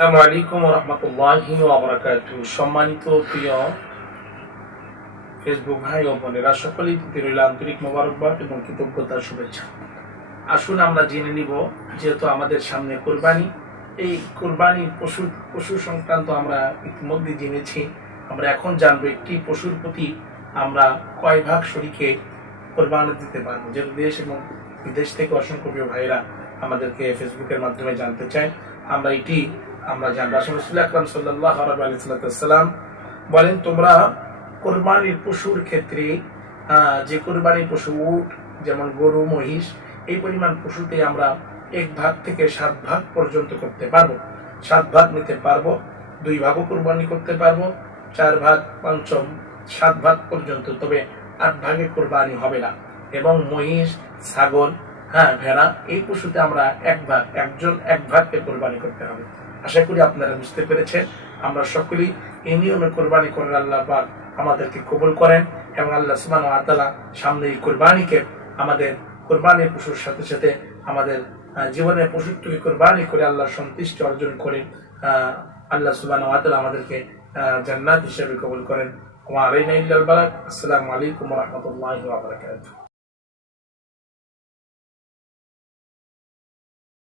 আসসালামু আলাইকুম ওয়া রাহমাতুল্লাহি ওয়া বারাকাতুহু। সম্মানিত প্রিয় ফেসবুক ভাই ও বোনেরা, সকলেই রইল আন্তরিক মোবারকবাদ এবং কৃতজ্ঞতার শুভেচ্ছা। আসুন আমরা জেনে নিব, যেহেতু আমাদের সামনে কোরবানি, এই কোরবানি পশু সংক্রান্ত আমরা ইতিমধ্যে জেনেছি। আমরা এখন জানবো একটি পশুর প্রতি আমরা কয় ভাগ শরীকে কোরবানি দিতে পারবো। যেহেতু দেশ এবং বিদেশ থেকে অসংখ্য প্রিয় ভাইরা আমাদেরকে ফেসবুকের মাধ্যমে জানতে চায়, আমরা জানবো। রাসূল আকরাম সাল্লাল্লাহু আলাইহি ওয়াসাল্লাম বলেন, তোমরা কোরবানির পশুর ক্ষেত্রে যে কোরবানির পশু উট, যেমন গরু, মহিষ, এই পরিমাণ পশুতে আমরা 1 ভাগ থেকে 7 ভাগ পর্যন্ত করতে পারবো। 7 ভাগ নিতে পারবো, 2 ভাগও কোরবানি করতে পারবো, 4 ভাগ, পঞ্চম 7 ভাগ পর্যন্ত। তবে 8 ভাগে কোরবানি হবে না। এবং মহিষ, ছাগল, ভেড়া, এই পশুতে আমরা 1 ভাগ, একজন 1 ভাগকে কোরবানি করতে হবে। আশা করি আপনারা বুঝতে পেরেছেন। আমরা সকলেই এই নিয়মে কোরবানি করেন। আল্লাহ পাক আমাদেরকে কবুল করেন এবং আল্লাহ সুবহানাহু ওয়া তাআলা সামনে এই কোরবানিকে আমাদের কোরবানির পশুর সাথে সাথে আমাদের জীবনের পশুত্বকে কোরবানি করে আল্লাহ সন্তুষ্টি অর্জন করে আল্লাহ সুবহানাহু ওয়া তাআলা আমাদেরকে জান্নাত হিসেবে কবুল করেন। ওয়া আলাইনা ইল্লাল বালাগ। আসসালামু আলাইকুম ওয়া রাহমাতুল্লাহি ওয়া বারাকাতুহু।